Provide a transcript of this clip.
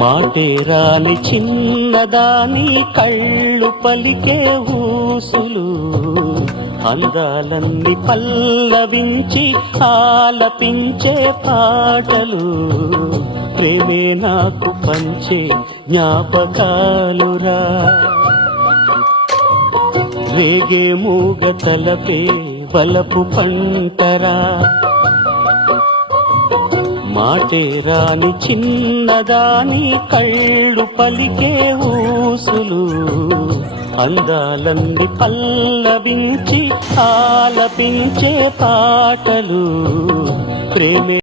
మాటే రాని చిన్నదాని కళ్ళు పలికే ఊసులు, అందాలన్నీ పల్లవించి ఆలపించే పాటలు, ప్రేమే నాకు పంచే జ్ఞాపకాలురా. రేగే మూగ తలపే వలపు పంటరా. మాటే రాని చిన్నదాని కళ్ళు పలికే ఊసులు, అందాలన్నీ పల్లవించి ఆలపించే పాటలు, ప్రేమే